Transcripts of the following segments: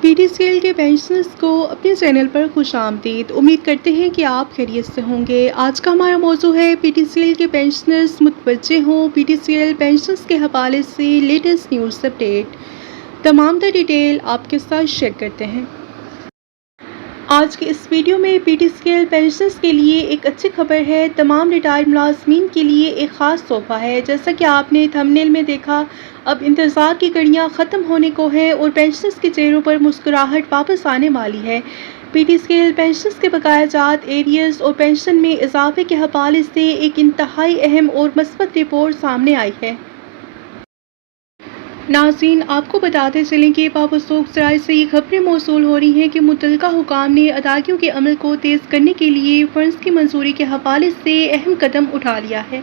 پی T C L کے pensioners کو اپنے چینل پر خوش آمدید۔ امید کرتے ہیں کہ آپ خیریت سے ہوں گے۔ آج کا ہمارا موضوع ہے پی ٹی سی ایل کے پینشنرز متوجہ ہوں، P T C L pensioners کے حوالے سے لیٹسٹ نیوز اپڈیٹ۔ تمام ڈیٹیل آپ کے ساتھ شیئر کرتے ہیں۔ آج کے اس ویڈیو میں P T C L pensioners کے لیے ایک اچھی خبر ہے۔ تمام ریٹائرڈ ملازمین کے لیے ایک خاص تحفہ ہے۔ جیسا کہ آپ نے تھمبنیل میں دیکھا، اب انتظار کی گھڑیاں ختم ہونے کو ہیں اور پینشنرز کے چہروں پر مسکراہٹ واپس آنے والی ہے۔ P T C L pensioners کے بقایا جات، ایریئرز اور پینشن میں اضافے کے حوالے سے ایک انتہائی اہم اور مثبت رپورٹ سامنے آئی ہے۔ ناظرین، آپ کو بتاتے چلیں کہ بابوسوک ذرائع سے یہ خبریں موصول ہو رہی ہیں کہ متعلقہ حکام نے ادائیگیوں کے عمل کو تیز کرنے کے لیے فنڈز کی منظوری کے حوالے سے اہم قدم اٹھا لیا ہے۔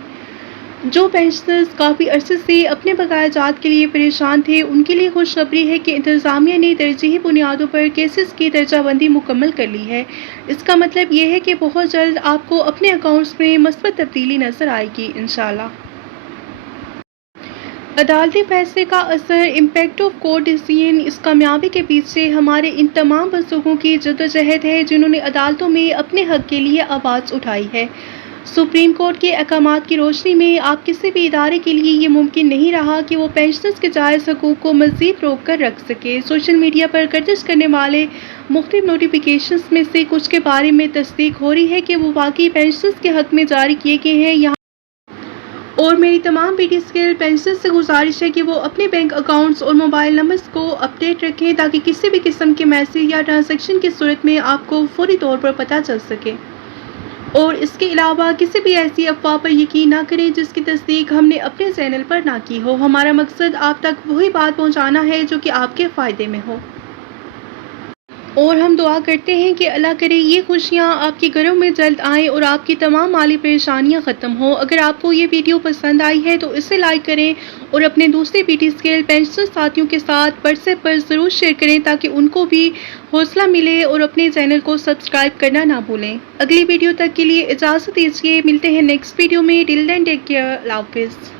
جو پینشنرز کافی عرصے سے اپنے بقایا جات کے لیے پریشان تھے، ان کے لیے خوشخبری ہے کہ انتظامیہ نے ترجیحی بنیادوں پر کیسز کی درجہ بندی مکمل کر لی ہے۔ اس کا مطلب یہ ہے کہ بہت جلد آپ کو اپنے اکاؤنٹس میں مثبت تبدیلی نظر آئے گی انشاءاللہ۔ عدالتی فیصلے کا اثر، امپیکٹ آف کورٹ ڈیسیژن۔ اس کامیابی کے پیچھے ہمارے ان تمام بزرگوں کی جدوجہد ہے جنہوں نے عدالتوں میں اپنے حق کے لیے آواز اٹھائی ہے۔ سپریم کورٹ کے احکامات کی روشنی میں اب کسی بھی ادارے کے لیے یہ ممکن نہیں رہا کہ وہ پینشنرز کے جائز حقوق کو مزید روک کر رکھ سکے۔ سوشل میڈیا پر گردش کرنے والے مختلف نوٹیفیکیشنز میں سے کچھ کے بارے میں تصدیق ہو رہی ہے کہ وہ واقعی پینشنرز کے حق میں جاری کیے گئے ہیں۔ یہاں اور میری تمام P T C L pensioners سے گزارش ہے کہ وہ اپنے بینک اکاؤنٹس اور موبائل نمبرز کو اپ ڈیٹ رکھیں تاکہ کسی بھی قسم کے میسیج یا ٹرانزیکشن کی صورت میں آپ کو فوری طور پر پتہ چل سکے۔ اور اس کے علاوہ کسی بھی ایسی افواہ پر یقین نہ کریں جس کی تصدیق ہم نے اپنے چینل پر نہ کی ہو۔ ہمارا مقصد آپ تک وہی بات پہنچانا ہے جو کہ آپ کے فائدے میں ہو۔ اور ہم دعا کرتے ہیں کہ اللہ کرے یہ خوشیاں آپ کے گھروں میں جلد آئیں اور آپ کی تمام مالی پریشانیاں ختم ہوں۔ اگر آپ کو یہ ویڈیو پسند آئی ہے تو اسے لائک کریں اور اپنے دوسرے P T C L pensioner ساتھیوں کے ساتھ واٹس ایپ پر ضرور شیئر کریں تاکہ ان کو بھی حوصلہ ملے، اور اپنے چینل کو سبسکرائب کرنا نہ بھولیں۔ اگلی ویڈیو تک کے لیے اجازت دیجیے، ملتے ہیں نیکسٹ ویڈیو میں۔ ٹل دین ٹیک کیئر، اللہ حافظ۔